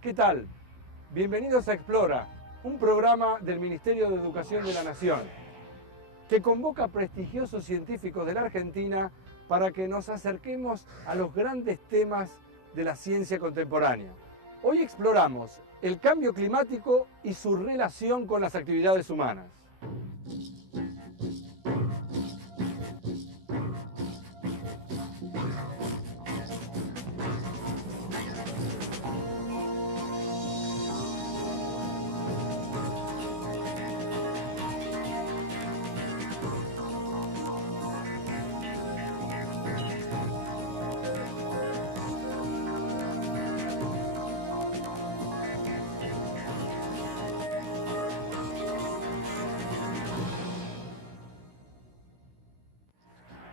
¿Qué tal? Bienvenidos a Explora, un programa del Ministerio de Educación de la Nación, que convoca a prestigiosos científicos de la Argentina para que nos acerquemos a los grandes temas de la ciencia contemporánea. Hoy exploramos el cambio climático y su relación con las actividades humanas.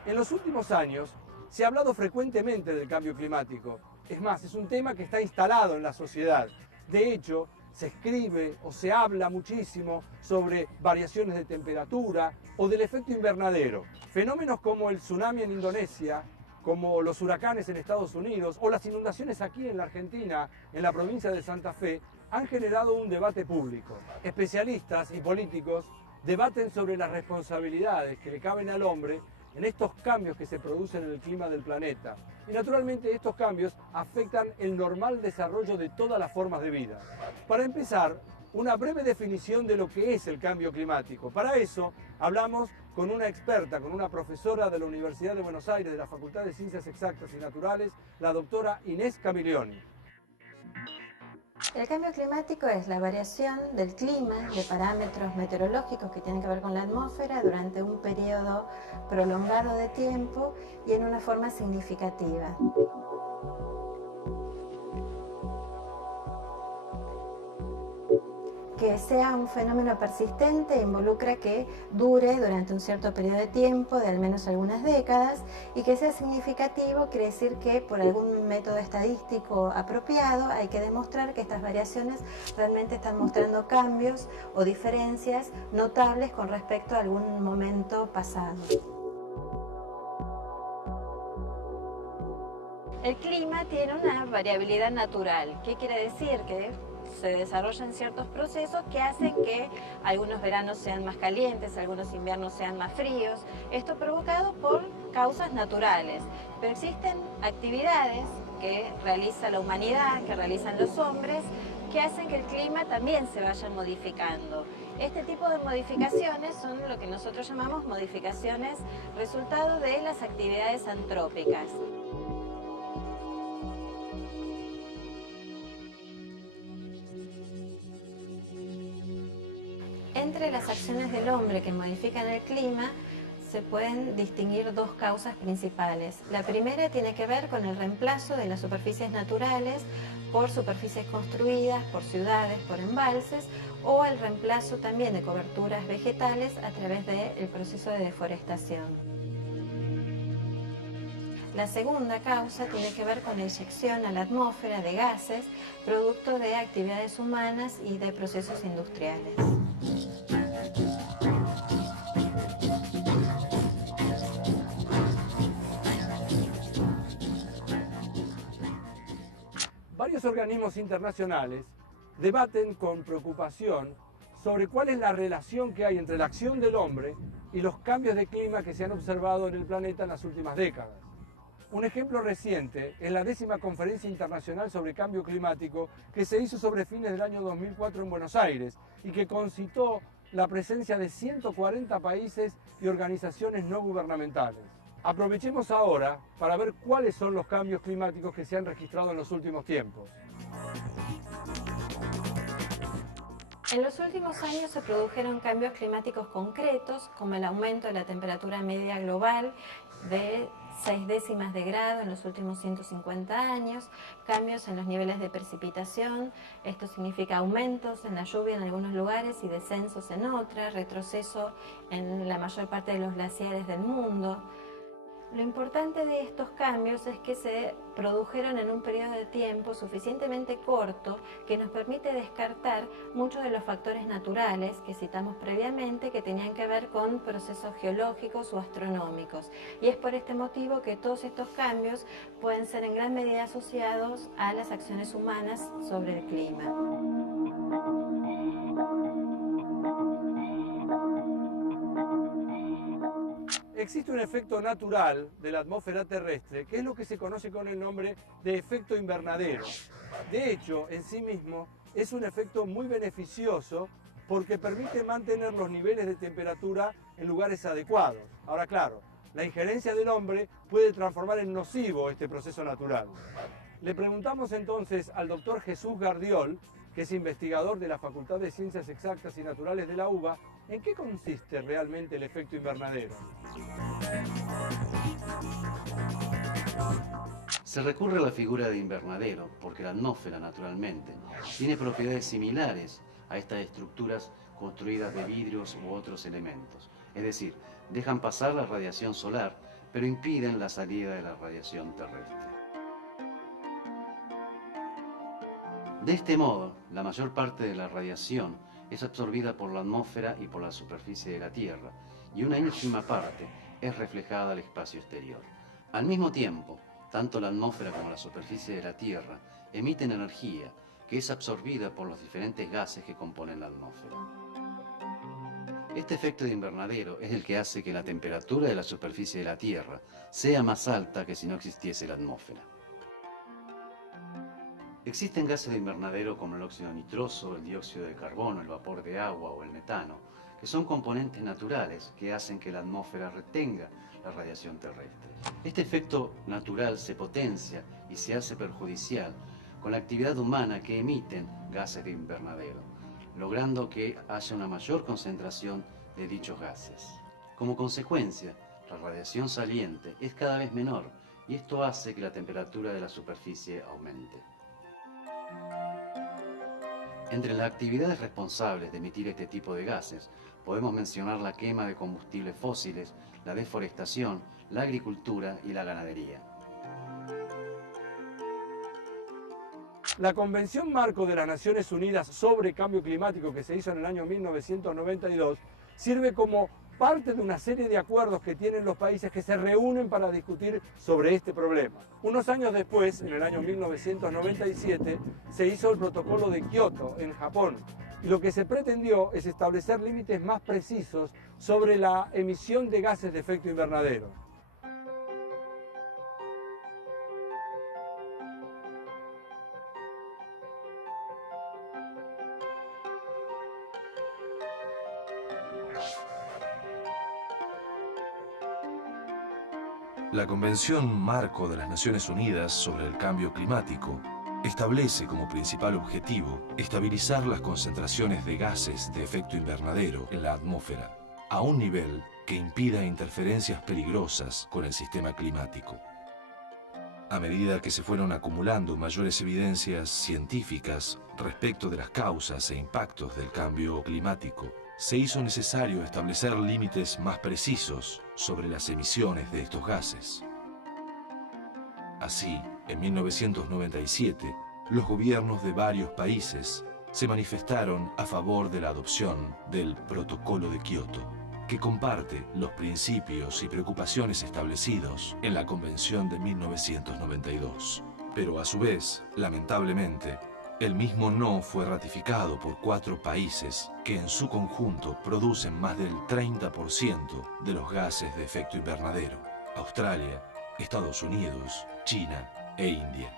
En los últimos años se ha hablado frecuentemente del cambio climático. Es más, es un tema que está instalado en la sociedad. De hecho, se escribe o se habla muchísimo sobre variaciones de temperatura o del efecto invernadero. Fenómenos como el tsunami en Indonesia, como los huracanes en Estados Unidos o las inundaciones aquí en la Argentina, en la provincia de Santa Fe, han generado un debate público. Especialistas y políticos debaten sobre las responsabilidades que le caben al hombre en estos cambios que se producen en el clima del planeta. Y naturalmente estos cambios afectan el normal desarrollo de todas las formas de vida. Para empezar, una breve definición de lo que es el cambio climático. Para eso hablamos con una experta, con una profesora de la Universidad de Buenos Aires, de la Facultad de Ciencias Exactas y Naturales, la doctora Inés Camilioni. El cambio climático es la variación del clima, de parámetros meteorológicos que tienen que ver con la atmósfera durante un periodo prolongado de tiempo y en una forma significativa. Que sea un fenómeno persistente involucra que dure durante un cierto periodo de tiempo, de al menos algunas décadas, y que sea significativo quiere decir que por algún método estadístico apropiado hay que demostrar que estas variaciones realmente están mostrando cambios o diferencias notables con respecto a algún momento pasado. El clima tiene una variabilidad natural. ¿Qué quiere decir? Que se desarrollan ciertos procesos que hacen que algunos veranos sean más calientes, algunos inviernos sean más fríos. Esto provocado por causas naturales. Pero existen actividades que realiza la humanidad, que realizan los hombres, que hacen que el clima también se vaya modificando. Este tipo de modificaciones son lo que nosotros llamamos modificaciones resultado de las actividades antrópicas. Entre las acciones del hombre que modifican el clima se pueden distinguir dos causas principales. La primera tiene que ver con el reemplazo de las superficies naturales por superficies construidas, por ciudades, por embalses, o el reemplazo también de coberturas vegetales a través del proceso de deforestación. La segunda causa tiene que ver con la inyección a la atmósfera de gases, producto de actividades humanas y de procesos industriales. Varios organismos internacionales debaten con preocupación sobre cuál es la relación que hay entre la acción del hombre y los cambios de clima que se han observado en el planeta en las últimas décadas. Un ejemplo reciente es la 10ª Conferencia Internacional sobre Cambio Climático que se hizo sobre fines del año 2004 en Buenos Aires y que concitó la presencia de 140 países y organizaciones no gubernamentales. Aprovechemos ahora para ver cuáles son los cambios climáticos que se han registrado en los últimos tiempos. En los últimos años se produjeron cambios climáticos concretos, como el aumento de la temperatura media global de 0,6 de grado en los últimos 150 años, cambios en los niveles de precipitación, esto significa aumentos en la lluvia en algunos lugares y descensos en otras, retroceso en la mayor parte de los glaciares del mundo. Lo importante de estos cambios es que se produjeron en un periodo de tiempo suficientemente corto que nos permite descartar muchos de los factores naturales que citamos previamente que tenían que ver con procesos geológicos o astronómicos. Y es por este motivo que todos estos cambios pueden ser en gran medida asociados a las acciones humanas sobre el clima. Existe un efecto natural de la atmósfera terrestre, que es lo que se conoce con el nombre de efecto invernadero. De hecho, en sí mismo, es un efecto muy beneficioso porque permite mantener los niveles de temperatura en lugares adecuados. Ahora, claro, la injerencia del hombre puede transformar en nocivo este proceso natural. Le preguntamos entonces al doctor Jesús Gardiol, que es investigador de la Facultad de Ciencias Exactas y Naturales de la UBA, ¿en qué consiste realmente el efecto invernadero? Se recurre a la figura de invernadero porque la atmósfera, naturalmente, tiene propiedades similares a estas estructuras construidas de vidrios u otros elementos. Es decir, dejan pasar la radiación solar, pero impiden la salida de la radiación terrestre. De este modo, la mayor parte de la radiación es absorbida por la atmósfera y por la superficie de la Tierra, y una ínfima parte es reflejada al espacio exterior. Al mismo tiempo, tanto la atmósfera como la superficie de la Tierra emiten energía que es absorbida por los diferentes gases que componen la atmósfera. Este efecto de invernadero es el que hace que la temperatura de la superficie de la Tierra sea más alta que si no existiese la atmósfera. Existen gases de invernadero como el óxido nitroso, el dióxido de carbono, el vapor de agua o el metano, que son componentes naturales que hacen que la atmósfera retenga la radiación terrestre. Este efecto natural se potencia y se hace perjudicial con la actividad humana que emiten gases de invernadero, logrando que haya una mayor concentración de dichos gases. Como consecuencia, la radiación saliente es cada vez menor y esto hace que la temperatura de la superficie aumente. Entre las actividades responsables de emitir este tipo de gases, podemos mencionar la quema de combustibles fósiles, la deforestación, la agricultura y la ganadería. La Convención Marco de las Naciones Unidas sobre Cambio Climático, que se hizo en el año 1992, sirve como parte de una serie de acuerdos que tienen los países que se reúnen para discutir sobre este problema. Unos años después, en el año 1997, se hizo el Protocolo de Kioto en Japón. Y lo que se pretendió es establecer límites más precisos sobre la emisión de gases de efecto invernadero. La Convención Marco de las Naciones Unidas sobre el Cambio Climático establece como principal objetivo estabilizar las concentraciones de gases de efecto invernadero en la atmósfera a un nivel que impida interferencias peligrosas con el sistema climático. A medida que se fueron acumulando mayores evidencias científicas respecto de las causas e impactos del cambio climático, se hizo necesario establecer límites más precisos sobre las emisiones de estos gases. Así, en 1997, los gobiernos de varios países se manifestaron a favor de la adopción del Protocolo de Kioto, que comparte los principios y preocupaciones establecidos en la Convención de 1992. Pero a su vez, lamentablemente, el mismo no fue ratificado por 4 países que en su conjunto producen más del 30% de los gases de efecto invernadero: Australia, Estados Unidos, China e India.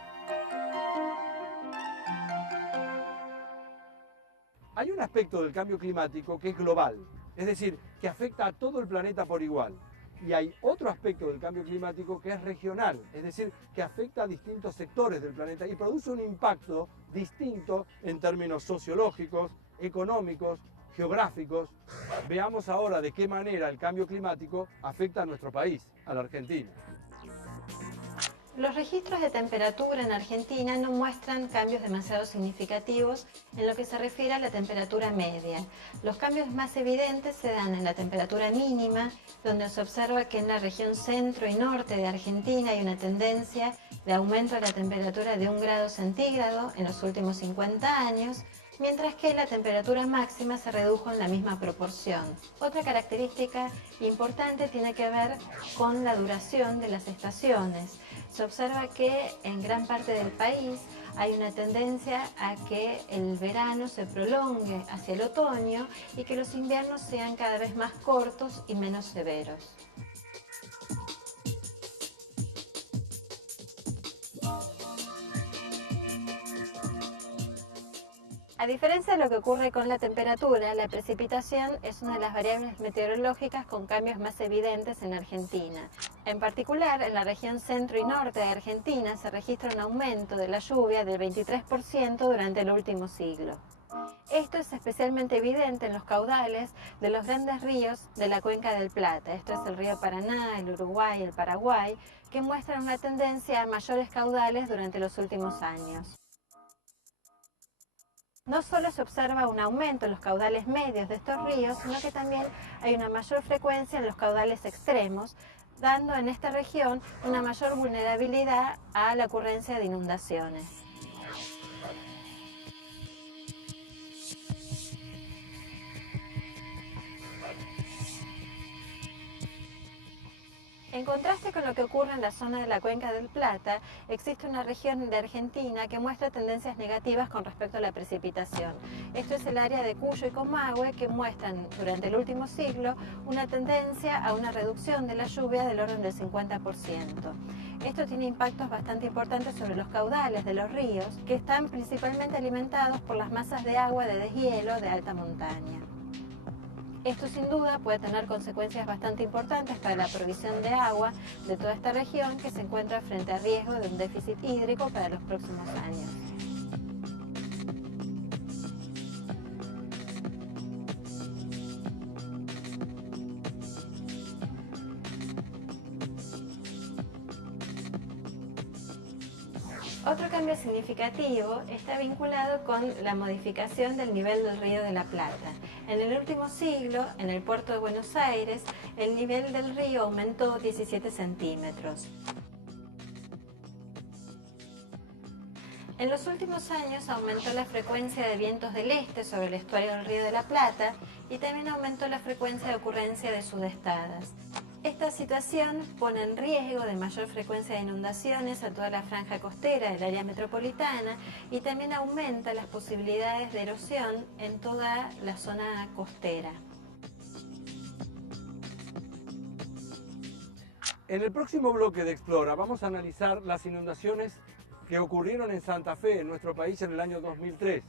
Hay un aspecto del cambio climático que es global, es decir, que afecta a todo el planeta por igual. Y hay otro aspecto del cambio climático que es regional, es decir, que afecta a distintos sectores del planeta y produce un impacto distinto en términos sociológicos, económicos, geográficos. Veamos ahora de qué manera el cambio climático afecta a nuestro país, a la Argentina. Los registros de temperatura en Argentina no muestran cambios demasiado significativos en lo que se refiere a la temperatura media. Los cambios más evidentes se dan en la temperatura mínima, donde se observa que en la región centro y norte de Argentina hay una tendencia de aumento de la temperatura de 1 grado centígrado en los últimos 50 años, mientras que la temperatura máxima se redujo en la misma proporción. Otra característica importante tiene que ver con la duración de las estaciones. Se observa que en gran parte del país hay una tendencia a que el verano se prolongue hacia el otoño y que los inviernos sean cada vez más cortos y menos severos. A diferencia de lo que ocurre con la temperatura, la precipitación es una de las variables meteorológicas con cambios más evidentes en Argentina. En particular, en la región centro y norte de Argentina se registra un aumento de la lluvia del 23% durante el último siglo. Esto es especialmente evidente en los caudales de los grandes ríos de la cuenca del Plata. Esto es el río Paraná, el Uruguay, el Paraguay, que muestran una tendencia a mayores caudales durante los últimos años. No solo se observa un aumento en los caudales medios de estos ríos, sino que también hay una mayor frecuencia en los caudales extremos, dando en esta región una mayor vulnerabilidad a la ocurrencia de inundaciones. En contraste con lo que ocurre en la zona de la Cuenca del Plata, existe una región de Argentina que muestra tendencias negativas con respecto a la precipitación. Esto es el área de Cuyo y Comahue, que muestran durante el último siglo una tendencia a una reducción de la lluvia del orden del 50%. Esto tiene impactos bastante importantes sobre los caudales de los ríos, que están principalmente alimentados por las masas de agua de deshielo de alta montaña. Esto sin duda puede tener consecuencias bastante importantes para la provisión de agua de toda esta región, que se encuentra frente a riesgo de un déficit hídrico para los próximos años. Otro cambio significativo está vinculado con la modificación del nivel del Río de la Plata. En el último siglo, en el puerto de Buenos Aires, el nivel del río aumentó 17 centímetros. En los últimos años aumentó la frecuencia de vientos del este sobre el estuario del Río de la Plata y también aumentó la frecuencia de ocurrencia de sudestadas. Esta situación pone en riesgo de mayor frecuencia de inundaciones a toda la franja costera del área metropolitana y también aumenta las posibilidades de erosión en toda la zona costera. En el próximo bloque de Explora vamos a analizar las inundaciones que ocurrieron en Santa Fe, en nuestro país, en el año 2003.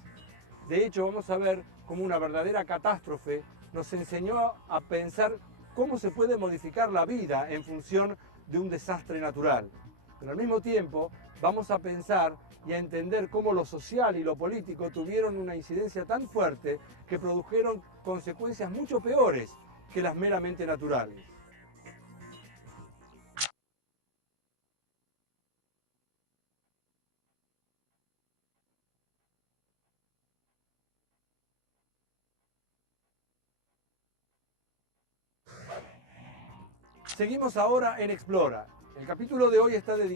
De hecho, vamos a ver cómo una verdadera catástrofe nos enseñó a pensar cómo se puede modificar la vida en función de un desastre natural. Pero al mismo tiempo vamos a pensar y a entender cómo lo social y lo político tuvieron una incidencia tan fuerte que produjeron consecuencias mucho peores que las meramente naturales. Seguimos ahora en Explora. El capítulo de hoy está dedicado